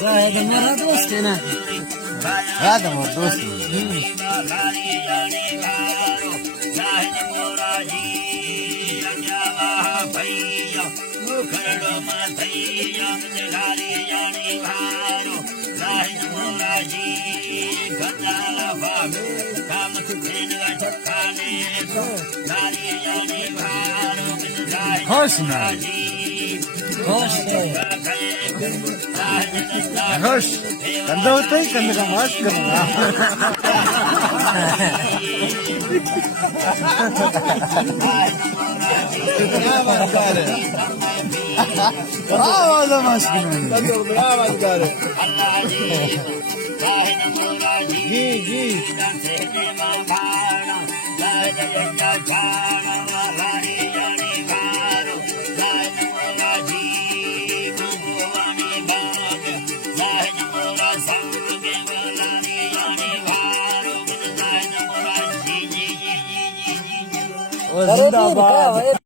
जाहिद मेरा दोस्त है ना। हाँ तुम्हारा दोस्त खुश ना खुश खुश कंधा होता ही कंधे का मास्क करूँगा क्या बात कर रहे आवाज़ मास्क क्या बात कर रहे जी जी जिंदाबाद।